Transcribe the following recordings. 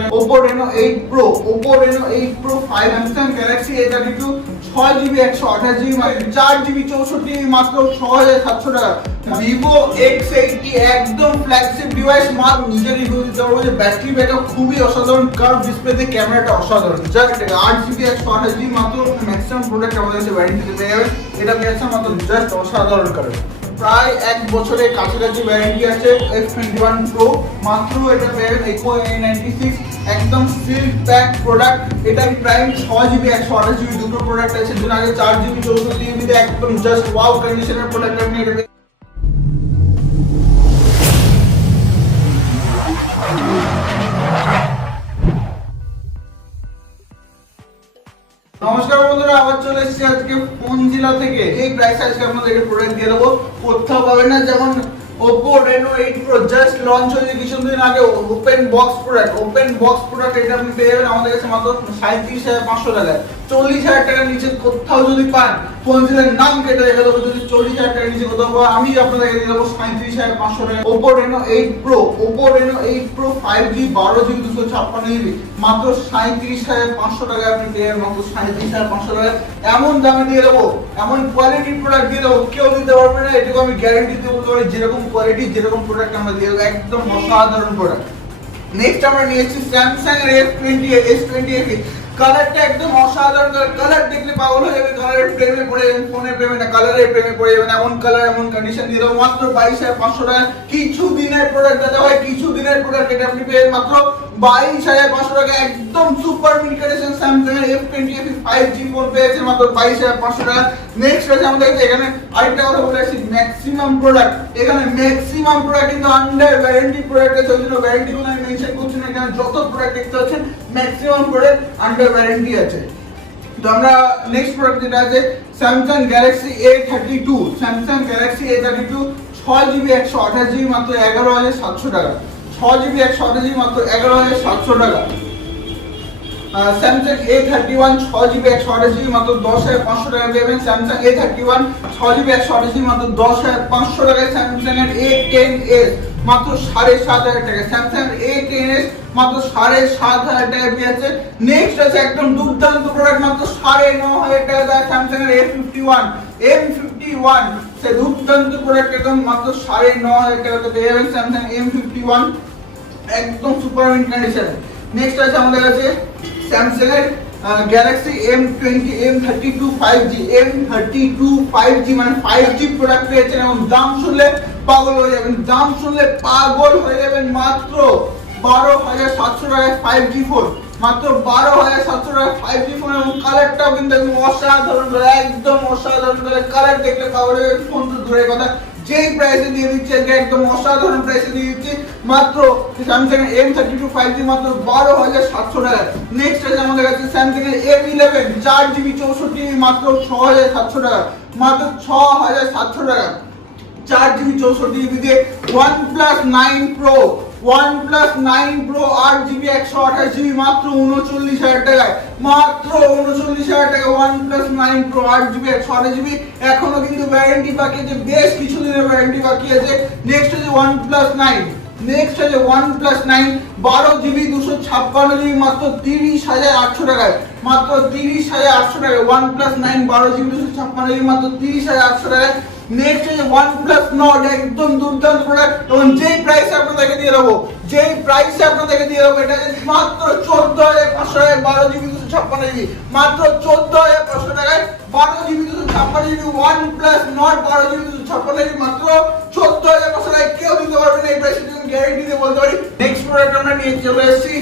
টাকা। Oppo Reno 8 Pro, Oppo Reno 8 Pro 5, Samsung Galaxy A32 6GB 128GB 4GB 64GB মাত্র 6700 টাকা। Vivo X80 একদম flagship device, মাত্র নিজে রিভিউ দিতে পারবো যে ব্যাটারি ব্যাকআপ খুবই অসাধারণ, কার্ভ ডিসপ্লেতে ক্যামেরাটা অসাধারণ। জাস্ট 8GB 128GB মাত্র ম্যাক্সিমাম প্রোডাক্ট আমাদের কাছে ওয়ারেন্টিতে পেয়ে যাবেন। এটা পেয়েছে মাত্র জাস্ট অসাধারণ কার্ভ। প্রায় 1 বছরের কাছাকাছি ওয়ারেন্টি আছে F21 Pro, মাত্র এটা পেয়ে যাবেন Eco A96 একদম সিল প্যাক প্রোডাক্ট। এটা প্রাইম 6GB 128GB দুটো প্রোডাক্ট আছে, যেটা আগে 4GB 64GB তে একদম জাস্ট ওয়াও কন্ডিশনের প্রোডাক্ট আপনি এটা নমস্কার বন্ধুরা, আবার চলে এসেছি আজকে ফোন জেলা থেকে। এই প্রাইস আজকে আপনাদেরকে প্রোডাক্ট দিয়ে দেবো, কোথাও পাবেন না। যেমন Oppo Reno 8 Pro just launch হয়েছে কিছুদিন আগে, ওপেন বক্স প্রোডাক্ট এটা আপনি পেয়ে যাবেন আমাদের কাছে মাত্র 37,500 টাকায়। 40,000 টাকার নিচে কোথাও যদি পান, ফোন জেলার নাম কেটে রেখে দেবো। যদি 40,000 টাকার নিচে কোথাও পান, আমি আপনাদেরকে দিয়ে দেবো 37,500 টাকা। Oppo Reno 8 Pro 5G 12GB 256GB মাত্র 37,500 টাকায় আপনি পেয়ে যাবেন। মাত্র 37,500 টাকায় এমন দামে দিয়ে দেবো, এমন কোয়ালিটির প্রোডাক্ট দিয়ে দেবো, কেউ দিতে পারবে না। এটুকু আমি গ্যারান্টি দিয়ে বলতে পারি, যেরকম কোয়ালিটি যেরকম প্রোডাক্ট আমরা দিয়ে দেবো, একদম অসাধারণ প্রোডাক্ট। নেক্সট আমরা নিয়েছি স্যামসাং এর S20 কালারটা একদম অসাধারণ কালার, দেখলে পাগল হয়ে যাবে, কালারের প্রেমে পড়ে যাবেন, ফোনের প্রেমে না কালারের প্রেমে পড়ে যাবেন। এমন কালার এমন কন্ডিশন দিয়ে দেবো মাত্র 22,500 টাকা। কিছু দিনের প্রোডাক্ট দাদা ভাই, কিছু দিনের প্রোডাক্ট এটা আপনি পেয়ে মাত্র 22,500 টাকা। একদম সুপার মিড কন্ডিশন স্যামসাং এর S20 5G ফোন পেয়েছে মাত্র 22,500 টাকা। নেক্সট আছে আমাদের এখানে আরেকটা কথা বলে আসছি, ম্যাক্সিমাম প্রোডাক্ট কিন্তু আন্ডার ওয়ারেন্টি প্রোডাক্ট আছে, ওই জন্য ওয়ারেন্টি গুলো আমি মেনশন করছি না। এখানে যত প্রোডাক্ট দেখতে পাচ্ছেন ম্যাক্সিমাম প্রোডাক্ট আন্ডার ওয়ারেন্টি আছে। তো আমরা নেক্সট প্রোডাক্ট যেটা আছে Samsung Galaxy A32 6GB 128GB মাত্র 11,700 টাকা। 6GB 128GB মাত্র 11,700 টাকা। Samsung A31 6GB 128GB মাত্র 10,500 টাকা পেয়ে Samsung A31 6GB 128GB মাত্র 10,500 টাকায়। Samsung এর A10s মাত্র 7,500 টাকা। Samsung A10s মাত্র 7,500 টাকা পেয়েছে। নেক্সট আছে একদম দুর্দান্ত প্রোডাক্ট, মাত্র 9,500 টাকা Samsung এর M51 সে দুর্দান্ত প্রোডাক্ট একদম মাত্র 9,500 টাকাতে পেয়ে যাবেন Samsung M51 একদম সুপার মিড কন্ডিশন। নেক্সট আছে আমাদের কাছে Samsung এর Galaxy M32 5G মানে 5G প্রোডাক্ট পেয়েছেন এবং দাম শুনলে পাগল হয়ে যাবেন, মাত্র 12,700 টাকায় 5G ফোন, মাত্র 12,700 টাকায় 5G ফোন। এবং কালারটাও কিন্তু একদম অসাধারণ কালার দেখলে পাগল হয়ে যাবেন। ফোন তো দূরের কথা, যেই প্রাইসে দিয়ে দিচ্ছে একদম অসাধারণ প্রাইসে দিয়ে দিচ্ছে মাত্র Samsung এর M32 5G মাত্র 12,700 টাকা। নেক্সট আছে আমাদের কাছে Samsung এর M11 4GB 64GB মাত্র 6,700 টাকা, মাত্র 6,700 টাকা। 4GB 64GB দিয়ে OnePlus 9 Pro 8GB 128GB মাত্র 39,000 টাকায়, মাত্র 39,000 টাকা। OnePlus 9 Pro 8GB 128GB এখনো কিন্তু ওয়ারেন্টি বাকি আছে, বেশ কিছুদিনের ওয়ারেন্টি বাকি আছে। নেক্সট আছে OnePlus 9 12GB 256GB মাত্র 30,800 টাকায়, মাত্র 30,800 টাকায়। OnePlus 9 12GB 256GB মাত্র 30,800 টাকায়। নেক্সট আছে OnePlus Nord একদম দুর্দান্ত প্রোডাক্ট এবং যেই প্রাইসে আপনাদেরকে দিয়ে দেবো, এটা মাত্র 14,500 টাকায় 12GB 256GB মাত্র 14,500 টাকায় 12GB 256GB OnePlus Nord 12GB 256GB মাত্র 14,500 টাকায়। কেউ দিতে পারবে না এই প্রাইসে, গ্যারান্টি দিয়ে বলতে পারি। নেক্সট প্রোডাক্ট আমরা নিয়ে চলে এসেছি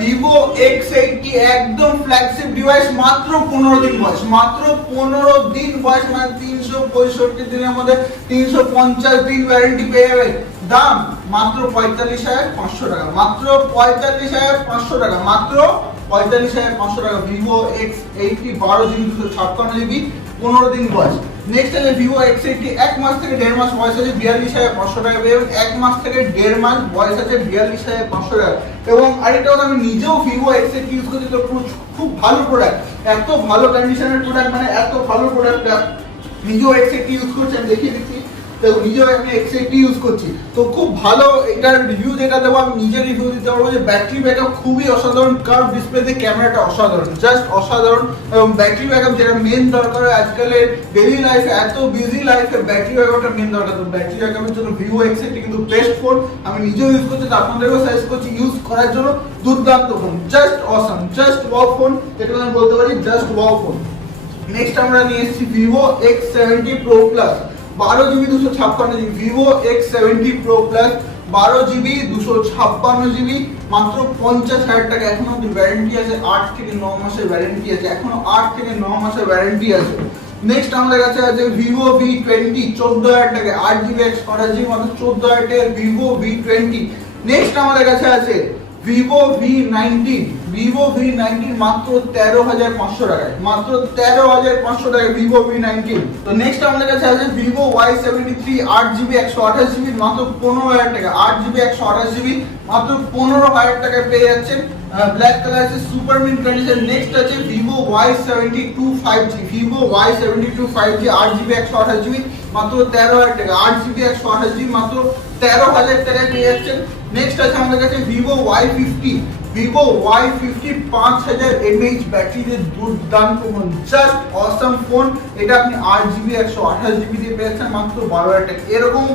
Vivo X80 একদম ফ্ল্যাগশিপ ডিভাইস, মাত্র 15 দিন বয়স, মানে 365 দিনের মধ্যে 350 দিন ওয়ারেন্টি পেয়ে যাবে। দাম মাত্র 45,500 টাকা, মাত্র 45,500 টাকা, মাত্র 45,500 টাকা। Vivo X80 12GB 256GB 15 দিন বয়স। নেক্সট আছে Vivo X80 1 মাস থেকে 1.5 মাস বয়স আছে 42,500 টাকা পেয়ে যাবেন। 1 মাস থেকে 1.5 মাস বয়স আছে 42,500 টাকা। এবং আরেকটা কথা, আমি নিজেও Vivo X80 ইউজ করছি, তো খুব ভালো প্রোডাক্ট, এত ভালো কন্ডিশনের প্রোডাক্ট, মানে এত ভালো প্রোডাক্ট নিজেও X80 ইউজ করছি, আমি দেখিয়ে দিচ্ছি। তো নিজেও আমি X80 ইউজ করছি, তো খুব ভালো। এটার রিভিউ যেটা দেবো, আমি নিজে রিভিউ দিতে পারবো যে ব্যাটারি ব্যাকআপ খুবই অসাধারণ, কার্ভ ডিসপ্লেতে ক্যামেরাটা অসাধারণ, জাস্ট অসাধারণ। এবং ব্যাটারি ব্যাকআপ যেটা মেন দরকার হয় আজকালের ডেইলি লাইফে, এত বিজি লাইফে ব্যাটারি ব্যাকআপটা মেন দরকার। তো ব্যাটারি ব্যাকআপের জন্য ভিভো X80 কিন্তু বেস্ট ফোন। আমি নিজেও ইউজ করছি, তো আপনাদেরকেও সাজেস্ট করছি ইউজ করার জন্য। দুর্দান্ত phone, just awesome, just wow phone, এটা আমি বলতে পারি, জাস্ট ওয়াও ফোন। নেক্সট আমরা নিয়ে এসেছি Vivo X70 Pro Plus, 12GB 256GB, Vivo X70 Pro Plus 12GB 256GB, মাত্র 50,000 টাকা। এখনো ওয়ারেন্টি আছে, 8 থেকে 9 মাসের ওয়ারেন্টি আছে, এখনো 8 থেকে 9 মাসের ওয়ারেন্টি আছে। নেক্সট আমাদের কাছে আছে ভিভো V20, 14,000 টাকা, 8GB 128GB, মাত্র 14,000 টাকা ভিভো V20। নেক্সট আমাদের কাছে আছে ভিভো V19, ভিভো V19 মাত্র 13,500 টাকায়, মাত্র 13,500 টাকায় ভিভো V19। তো নেক্সট আমাদের কাছে আছে ভিভো Y73, 8GB 128GB, মাত্র 15,000 টাকা, 8GB 128GB, মাত্র 15,000 টাকায় পেয়ে যাচ্ছেন। ব্ল্যাক কালার আছে, সুপার মিন্ট কন্ডিশন। নেক্সট আছে Vivo Y72 5G, Vivo Y72 5G, 8GB 128GB, মাত্র 13,000 টাকা, 8GB 128GB, মাত্র 13,000 টাকায় পেয়ে যাচ্ছেন। নেক্সট আছে আমাদের কাছে Vivo Y50, Vivo Y50 5000 mAh ব্যাটারিতে দুর্দান্ত ফোন, জাস্ট অসাম ফোন। এটা আপনি 8GB 128GB দিয়ে পেয়েছেন মাত্র 12,000 টাকা। এরকম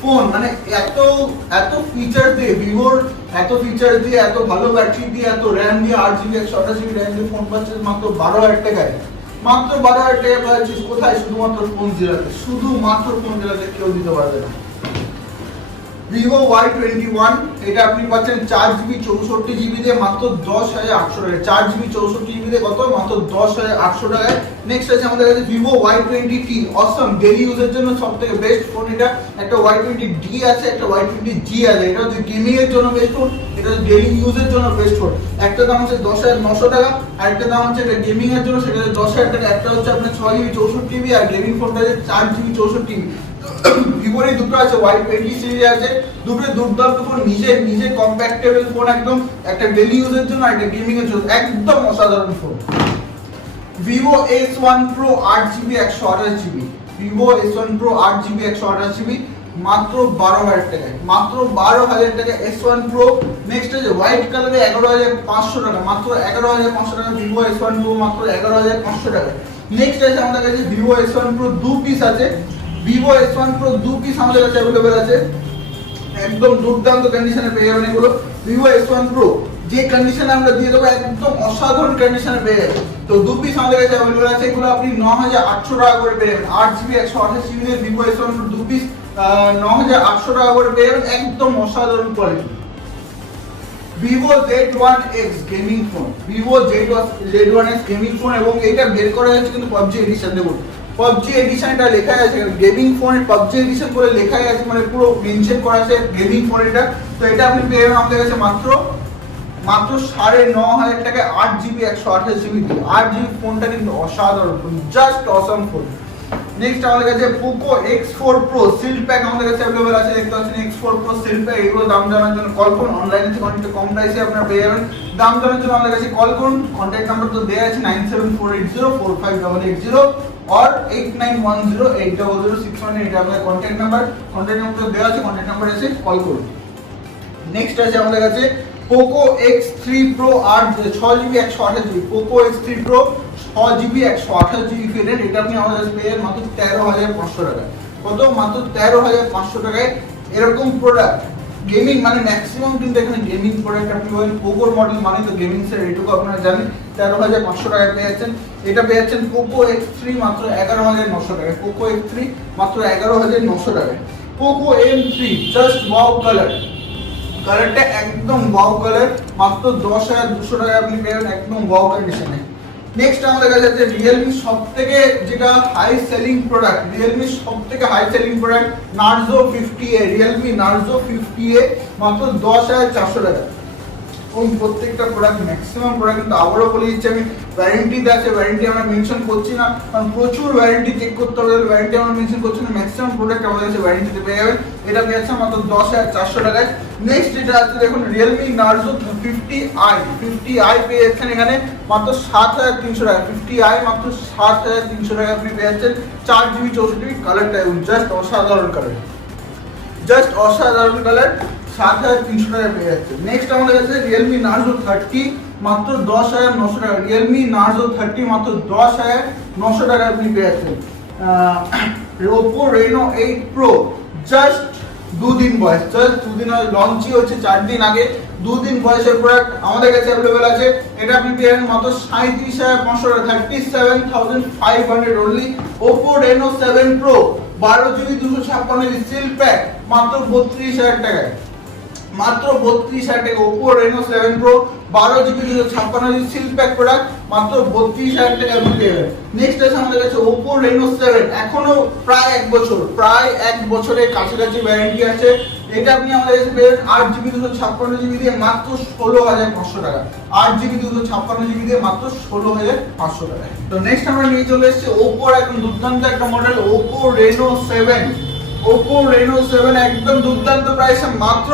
ফোন মানে এত ফিচার দিয়ে, ভিভোর এত ফিচার দিয়ে, এত ভালো ব্যাটারি দিয়ে, এত র্যাম দিয়ে, 8GB 128GB র্যাম দিয়ে ফোন পাচ্ছেন মাত্র 12,000 টাকায়। মাত্র 12,000 টাকা পাচ্ছিস কোথায়? শুধুমাত্র ফোন জেলাতে, শুধুমাত্র ফোন জেলাতে, কেউ দিতে পারবে না। ভিভো Y21, এটা আপনি পাচ্ছেন 4GB 64GB দিয়ে মাত্র 10,800 টাকায়, 4GB 64GB দিয়ে কত? মাত্র 10,800 টাকায়। নেক্সট আছে আমাদের কাছে ভিভো Y20T, অসম, ডেইলি ইউজের জন্য সবথেকে বেস্ট ফোন এটা। একটা Y20D আছে, একটা Y20G আছে। এটা হচ্ছে গেমিং এর জন্য বেস্ট ফোন, এটা হচ্ছে ডেইলি ইউজের জন্য বেস্ট ফোন। একটা দাম হচ্ছে 10,900 টাকা, আর একটা দাম হচ্ছে এটা গেমিং এর জন্য, সেটা হচ্ছে 10,000 টাকা। একটা হচ্ছে আপনার 6GB 64GB, আর গেমিং ফোনটা হচ্ছে 4GB 64GB। ভিভোর এই দুটো আছে, Y20 সিরিজ আছে, দুটো দুর্দান্ত ফোন, নিজে কম্প্যাক্টেবল ফোন একদম, একটা ডেইলি ইউজের জন্য আর একটা গেমিং এর জন্য, একদম অসাধারণ phone. Vivo S1 Pro 8GB 128GB, Vivo S1 Pro 8GB 128GB, মাত্র 12,000 টাকায়, মাত্র 12,000 টাকা S1 Pro। নেক্সট আছে হোয়াইট কালারে 11,500 টাকা, মাত্র 11,500 টাকা ভিভো S1 Pro, মাত্র 11,500 টাকা। নেক্সট আছে আমাদের কাছে ভিভো S1 Pro 2 পিস আছে, ভিভো S1 Pro 2 পিস আমাদের কাছে অ্যাভেলেবেল আছে, একদম দুর্দান্ত কন্ডিশনে পেয়ে যাবেন এগুলো। ভিভো S1 Pro যে কন্ডিশনে আমরা দিয়ে দেবো, একদম অসাধারণ কন্ডিশনে পেয়ে যাবেন। তো 2 পিস আমাদের কাছে অ্যাভেলেবেল আছে, এগুলো আপনি 9,800 টাকা করে পেয়ে যাবেন। 8GB 128GB দিয়ে ভিভো S1 Pro 2 পিস 9,800 টাকা করে পেয়ে যাবেন, একদম অসাধারণ quality. Vivo Z1X gaming phone, Vivo Z1X gaming phone, এবং এটা বের করা হয়েছে কিন্তু PUBG এডিশন। দেখুন PUBG এডিশন, এটা লেখা আছে গেমিং ফোন, PUBG এডিশন বলে লেখাই আছে, মানে পুরো মেনশন করা আছে গেমিং ফোন এটা। তো এটা আপনি পেয়ে যাবেন আমাদের কাছে মাত্র 9,500 টাকায়, 8GB 128GB দিয়ে। 8GB ফোনটা কিন্তু অসাধারণ phone, just awesome phone. Next আমাদের কাছে Poco X4 Pro seal pack আমাদের কাছে अवेलेबल আছে, দেখতে পাচ্ছেন X4 Pro সিল প্যাক। এগুলো দাম জানার জন্য কল করুন, অনলাইনে থেকে অনেকটা কম প্রাইসে আপনারা পেয়ে যাবেন। দাম জানার জন্য আমাদের কাছে কল করুন, কন্ট্যাক্ট নাম্বার তো দেয়া আছে 9748045880 और 8910800618, এটা আমাদের কন্ট্যাক্ট নাম্বার দেওয়া আছে, কন্ট্যাক্ট নাম্বার এসে কল করুন। নেক্সট আছে আমাদের কাছে Poco X3 Pro 6GB 128GB, Poco X3 Pro 6GB 128GB variant, এটা আপনি আমাদের কাছে পেয়ে যাবেন মাত্র 13,500 টাকায়। কত? মাত্র 13,500 টাকায়। এরকম প্রোডাক্ট গেমিং মানে ম্যাক্সিমাম কিন্তু এখানে গেমিং প্রোডাক্ট আপনি পাবেন। পোকোর মডেল মানে তো গেমিং সেট, এটুকু আপনারা জানেন। 13,500 টাকায় পেয়ে যাচ্ছেন। এটা পেয়ে যাচ্ছেন পোকো X3 মাত্র 11,900 টাকায়, পোকো X3 মাত্র 11,900 টাকায়। Poco M3 just wow colour, কালারটা একদম ওয়াও কালার, মাত্র 10,200 টাকায় আপনি পেয়ে যাবেন, একদম ওয়াও কন্ডিশনে। নেক্সট আমাদের কাছে আছে রিয়েলমি সবথেকে যেটা হাই সেলিং প্রোডাক্ট, রিয়েলমি সবথেকে high selling product Narzo 50A, Realme Narzo 50A, মাত্র 10,400 টাকা। প্রত্যেকটা প্রোডাক্ট ম্যাক্সিমাম প্রোডাক্ট কিন্তু আবারও বলে দিচ্ছি আমি ওয়ারেন্টিতে আছে, ওয়ারেন্টি আমরা মেনশন করছি না কারণ প্রচুর ওয়ারেন্টি চেক করতে হবে, ওয়ারেন্টি আমরা মেনশন করছি না, ম্যাক্সিমাম প্রোডাক্ট আমাদের কাছে ওয়ারেন্টিতে পেয়ে যাবেন। এটা পেয়ে যাচ্ছে মাত্র 10,400 টাকায়। নেক্সট যেটা আছে দেখুন Realme Narzo 50i পেয়ে যাচ্ছেন এখানে মাত্র 7,300 টাকা। 50i মাত্র 7,300 টাকা আপনি পেয়ে যাচ্ছেন। 4GB 64GB কালারটা জাস্ট অসাধারণ কালার, জাস্ট অসাধারণ কালার, 7,300 টাকা পেয়ে যাচ্ছে। নেক্সট আমাদের কাছে Realme Narzo 30 মাত্র 10,900 টাকা। Realme Narzo 30 মাত্র 10,900 টাকা আপনি পেয়ে যাচ্ছেন। Oppo Reno 8 Pro জাস্ট 2 দিন বয়স, জাস্ট 2 দিন লঞ্চই হচ্ছে 4 দিন আগে, 2 দিন বয়সের প্রোডাক্ট আমাদের কাছে অ্যাভেলেবেল আছে। এটা আপনি পেয়ে যাবেন মাত্র 37,500 টাকা, 37,500 only. Oppo Reno 7 Pro 12GB 256GB seal pack মাত্র 32,000 টাকায়, মাত্র 32,000 টাকা। Oppo Reno 7 Pro 12GB 256GB seal pack product মাত্র 32,000 টাকা আপনি পেয়ে যাবেন। নেক্সট আছে আমাদের কাছে Oppo Reno 7, এখনো প্রায় 1 বছর, প্রায় 1 বছরের কাছাকাছি ওয়ারেন্টি আছে। এটা আপনি আমাদের কাছে পেয়ে যাবেন 8GB 256GB দিয়ে মাত্র 16,500 টাকা, 8GB 256GB দিয়ে মাত্র 16,500 টাকা। তো নেক্সট আমরা নিয়ে চলে এসেছি Oppo একদম দুর্দান্ত একটা model Oppo Reno 7। Oppo Reno 7 একদম দুর্দান্ত প্রাইসে মাত্র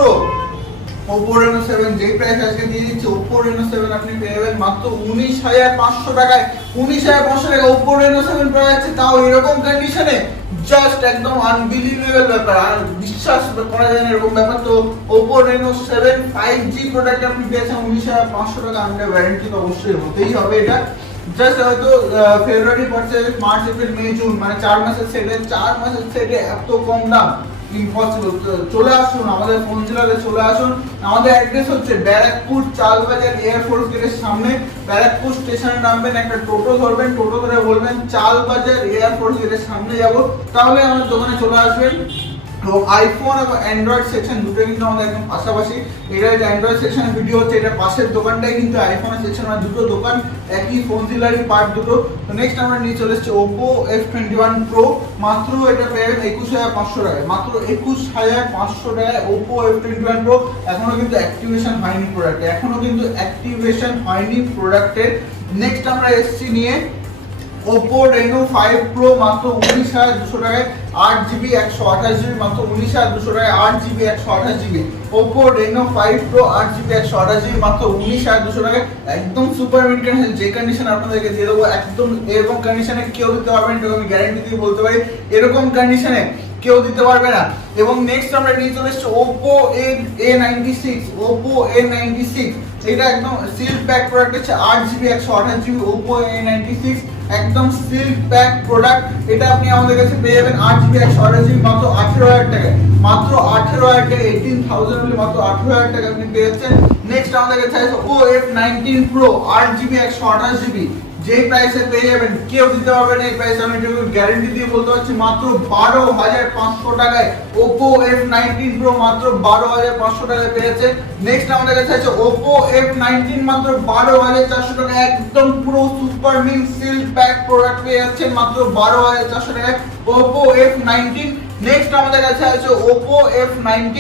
Oppo Reno 7 যে প্রাইস আজকে দিয়ে দিচ্ছি Oppo Reno 7 আপনি পেয়ে যাবেন মাত্র 19,500 টাকায়। 19,500 টাকা Oppo Reno 7 পাওয়া যাচ্ছে, তাও এরকম কন্ডিশনে, জাস্ট একদম আনবিলিভেবল ব্যাপার, আর বিশ্বাস করা যায় না এরকম ব্যাপার। তো Oppo Reno 7 5G প্রোডাক্ট আপনি পেয়েছেন 19,500 টাকা, আমাদের ওয়ারেন্টি তো অবশ্যই হতেই হবে। এটা জাস্ট হয়তো February purchase, March April May June মানে 4 মাসের সেটে, 4 মাসের সেটে এত কম দাম ইম্পসিবল। চলে আসুন আমাদের ফোন জেলাতে, চলে আসুন। আমাদের অ্যাড্রেস হচ্ছে ব্যারাকপুর চালবাজার এয়ারফোর্স গেটের সামনে। ব্যারাকপুর স্টেশনে নামবেন, একটা টোটো ধরবেন, টোটো ধরে বলবেন চালবাজার এয়ারফোর্স গেটের সামনে যাব, তাহলে আমাদের দোকানে চলে আসবেন। তো আইফোন এবং অ্যান্ড্রয়েড সেকশন দুটো কিন্তু আমাদের একদম পাশাপাশি। এটা যে অ্যান্ড্রয়েড সেকশনের ভিডিও হচ্ছে, এটা পাশের দোকানটাই কিন্তু আইফোনের সেকশন, মানে দুটো দোকান একই ফোন ডিলারই পার্ট দুটো। তো নেক্সট আমরা নিয়ে চলে এসেছি Oppo F21 Pro, মাত্র এটা পেয়ে যাবেন 21,500 টাকায়, মাত্র 21,500 টাকায় Oppo F21 Pro। এখনো কিন্তু অ্যাক্টিভেশন হয়নি প্রোডাক্টে, এখনো কিন্তু অ্যাক্টিভেশন হয়নি প্রোডাক্টের। নেক্সট আমরা এসেছি নিয়ে Oppo Reno 5 Pro মাত্র 19,200 টাকায়, 8GB 128GB মাত্র 19,200 টাকায়, 8GB 128GB Oppo Reno 5 Pro 8GB 128GB মাত্র 19,200 টাকায়। একদম সুপার মিড কন্ডিশন, যে কন্ডিশন আপনাদেরকে দিয়ে দেবো একদম এরকম কন্ডিশনে কেউ দিতে পারবে না, এটা আমি গ্যারান্টি দিয়ে বলতে পারি, এরকম কন্ডিশনে কেউ দিতে পারবে না। এবং নেক্সট আমরা নিয়ে চলে এসেছি Oppo A96, Oppo A96 এটা একদম সিল প্যাক প্রোডাক্ট হচ্ছে, 8GB 128GB Oppo A96 একদম সিল প্যাক প্রোডাক্ট। এটা আপনি আমাদের কাছে পেয়ে যাবেন 8GB 128GB মাত্র 18,000 টাকায়, মাত্র 18,000 টাকা, 18,000 হলে মাত্র 18,000 টাকা আপনি পেয়ে যাচ্ছেন। নেক্সট আমাদের কাছে আছে Oppo F19 Pro 8GB 128GB, যে প্রাইসে পেয়ে যাবেন কেউ দিতে পারবে না এই প্রাইসে, আমি এটা গ্যারান্টি দিয়ে বলতে পারছি, মাত্র 12,500 টাকায় Oppo F19 Pro মাত্র 12,500 টাকায় পেয়ে যাচ্ছে। নেক্সট আমাদের কাছে আছে Oppo F19 মাত্র 12,400 টাকা, একদম পুরো সুপার মিল সিল প্যাক প্রোডাক্ট পেয়ে যাচ্ছেন মাত্র 12,400 টাকায় Oppo F19। নেক্সট আমাদের কাছে আছে Oppo F19,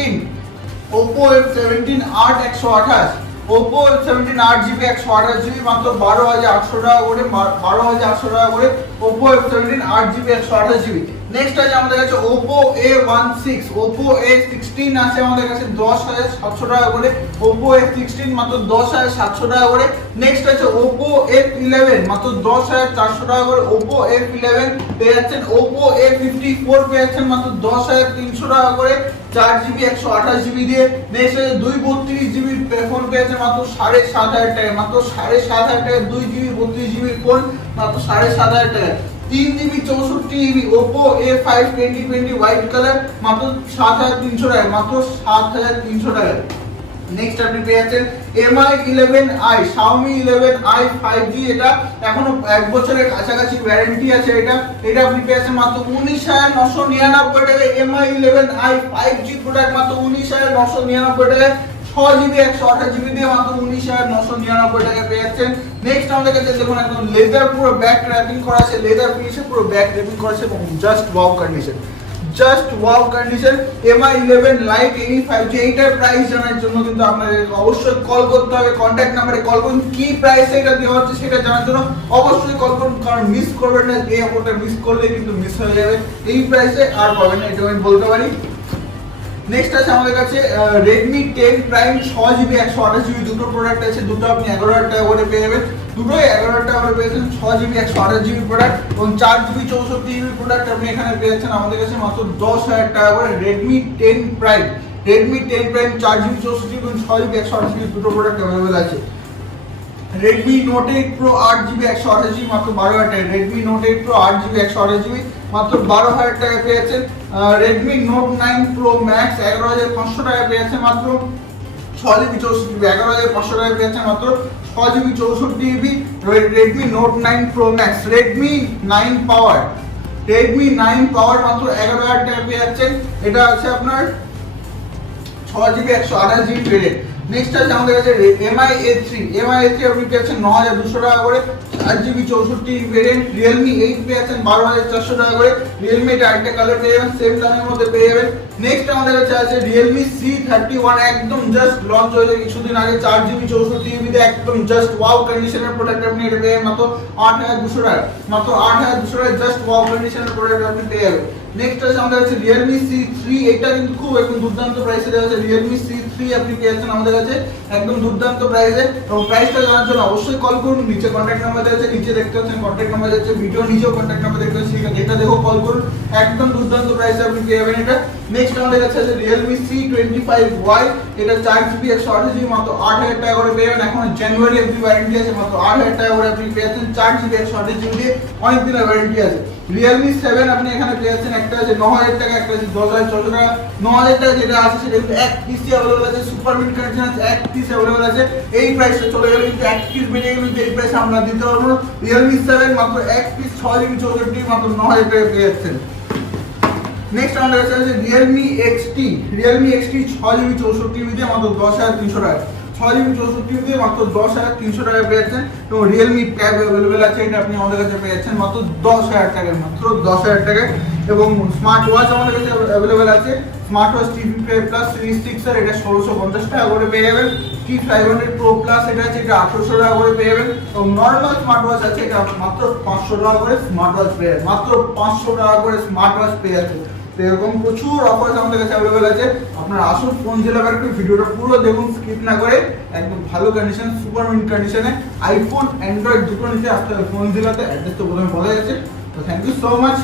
Oppo F17 8/128, Oppo F17 8GB 128GB মাত্র 12,800 টাকা করে, 12,800 টাকা করে Oppo F17 8GB 128GB। Next আছে আমাদের কাছে Oppo A16, Oppo A16 আছে আমাদের কাছে 10,700 টাকা করে, Oppo A16 মাত্র 10,700 টাকা করে। নেক্সট আছে Oppo F11 মাত্র 10,400 টাকা করে, Oppo F11 পেয়ে যাচ্ছেন। Oppo A54 পেয়ে যাচ্ছেন মাত্র 10,300 টাকা করে, 4GB 128GB দিয়ে। নেক্সট আছে 232GB ফোন পেয়েছে মাত্র 7,500 টাকা, মাত্র 7,500 টাকা 2GB 32GB ফোন মাত্র 7,500 টাকা। 3GB 64GB Oppo A5 2020 white colour মাত্র 7,300 টাকা, মাত্র 7,300 টাকা। নেক্সট আপনি পেয়ে যাচ্ছেন MI 11i, Xiaomi 11i 5G, এটা এখনো 1 বছরের কাছাকাছি ওয়ারেন্টি আছে। এটা আপনি পেয়ে যাচ্ছেন মাত্র 19,999 টাকায়, MI 11i 5G প্রোডাক্ট মাত্র 19,999 টাকায়, 6GB 128GB দিয়ে মাত্র 19,999 টাকায় পেয়ে যাচ্ছেন। নেক্সট আমাদের কাছে দেখুন একদম লেদার পুরো ব্যাক র্যাপিং করা আছে, লেদার ফিনিশে পুরো ব্যাক র্যাপিং করা আছে এবং just wow condition, just wow condition. MI 11 Lite Any 5G এইটার প্রাইস জানার জন্য কিন্তু আপনাদের অবশ্যই কল করতে হবে, কন্ট্যাক্ট নাম্বারে কল করুন। কি প্রাইসে এটা দেওয়া হচ্ছে সেটা জানার জন্য অবশ্যই কল করুন, কারণ মিস করবেন না। এই অফারটা মিস করলে কিন্তু মিস হয়ে যাবে, এই প্রাইসে আর পাবেন না, এটা আমি বলতে পারি। নেক্সট আছে আমাদের কাছে Redmi 10 Prime 6GB 128GB দুটো প্রোডাক্ট আছে, দুটো আপনি 11,000 টাকা করে পেয়ে যাবেন। দুটোই 11,000 টাকা করে পেয়েছেন। 6GB 128GB প্রোডাক্ট এবং 4GB 64GB প্রোডাক্ট আপনি এখানে পেয়েছেন আমাদের কাছে মাত্র 10,000 টাকা করে। Redmi 10 Prime 4GB 64GB এবং 6GB 128GB দুটো প্রোডাক্ট अवेलेबल আছে। Redmi Note 8 Pro 8GB 128GB মাত্র 12,000 টাকা। Redmi Note 8 Pro 8GB 128GB মাত্র 12,000 টাকা পেয়েছেন। Redmi Note 9 Pro Max 11,500 টাকা পেয়েছেন মাত্র 6GB 64GB। 11,500 টাকা পেয়েছেন মাত্র 6GB 64GB। Redmi Note 9 Pro Max Redmi 9 Power মাত্র 11,000 টাকা পেয়ে যাচ্ছেন। এটা আছে আপনার 6GB 128GB ভেরিয়েন্ট। নেক্সট আছে আমাদের কাছে MI A3 আপনি পেয়েছেন 9,200 টাকা করে। 8GB 64GB variant. Realme 8 পেয়েছেন 12,400 টাকা করে। Realme এটা আরেকটা কালার পেয়ে যাবেন, সেম দামের মধ্যে পেয়ে যাবেন। নেক্সট আমাদের কাছে আছে Realme C31 একদম জাস্ট লঞ্চ হয়েছে কিছুদিন আগে। 4GB 64GB তে একদম জাস্ট ওয়াও কন্ডিশনের প্রোডাক্ট আপনি এটা পেয়ে যাবেন মাত্র 8,200 টাকা। মাত্র 8,200 টাকা জাস্ট ওয়াও কন্ডিশনের প্রোডাক্ট আপনি পেয়ে যাবেন। নেক্সট আছে আমাদের কাছে Realme C3 এটা কিন্তু খুব একদম দুর্দান্ত প্রাইসে দেওয়া আছে। Realme C3 আপনি পেয়েছেন আমাদের কাছে একদম দুর্দান্ত প্রাইসে। এবং প্রাইসটা জানার জন্য অবশ্যই কল করুন, নিচে কন্ট্যাক্ট নাম্বার দেওয়া আছে, নিচে দেখতে পাচ্ছেন কন্ট্যাক্ট নাম্বার আছে, ভিডিও নিচেও কন্ট্যাক্ট নাম্বার দেখতে পাচ্ছেন, এটা দেখো কল করুন, একদম দুর্দান্ত প্রাইসে আপনি পেয়ে যাবেন এটা। নেক্সট আমাদের কাছে আছে Realme C25Y এটা 4GB 128GB মাত্র 8,000 টাকা করে পেয়ে যাবেন। এখন জানুয়ারি অবধি ওয়ারেন্টি আছে, মাত্র 8,000 টাকা করে আপনি পেয়েছেন 4GB 128GB দিয়ে, অনেক দিনের ওয়ারেন্টি আছে। Realme 7 আপনি এখানে পেয়েছেন, একটা আছে 9,000 টাকা, একটা আছে 10,400 টাকা। 9,000 টাকা যেটা আছে সেটা কিন্তু এক পিসই अवेलेबल আছে, সুপার মিন্ট কন্ডিশন আছে, এক পিস अवेलेबल আছে। এই প্রাইসে চলে গেলে কিন্তু এক পিস বেরিয়ে গেলে কিন্তু এই প্রাইসে আমরা দিতে পারবো না। Realme 7 মাত্র এক পিস 6GB 64GB মাত্র 9,000 টাকা পেয়ে যাচ্ছেন। নেক্সট আমাদের কাছে আছে Realme XT 6GB 64GB দিয়ে মাত্র 10,300 টাকা। 6GB 64GB দিয়ে মাত্র 10,300 টাকা পেয়েছেন। এবং Realme Tab अवेलेबल আছে, এটা আপনি আমাদের কাছে পেয়েছেন মাত্র 10,000 টাকায়, মাত্র 10,000 টাকায়। এবং স্মার্ট ওয়াচ আমাদের কাছে अवेलेबल আছে। Smart watch T50 Plus Series 6 এর এটা 1,650 টাকা করে পেয়ে যাবেন। T500 Pro Plus এটা আছে, এটা 1,800 টাকা করে পেয়ে যাবেন। এবং নরমাল স্মার্ট ওয়াচ আছে, এটা মাত্র 500 টাকা করে স্মার্ট ওয়াচ পেয়ে যাবেন, মাত্র 500 টাকা করে স্মার্ট ওয়াচ পেয়ে যাচ্ছেন। তো এরকম প্রচুর অফার আমাদের কাছে अवेलेबल আছে। আপনারা আসুন ফোন জেলার একটু ভিডিওটা পুরো দেখুন, স্কিপ না করে। একদম ভালো কন্ডিশন, সুপার মিন্ট কন্ডিশনে আইফোন অ্যান্ড্রয়েড দুটো নিতে আসতে হবে ফোন জেলাতে। অ্যাড্রেস তো প্রথমে বলা যাচ্ছে। তো থ্যাংক ইউ সো মাচ।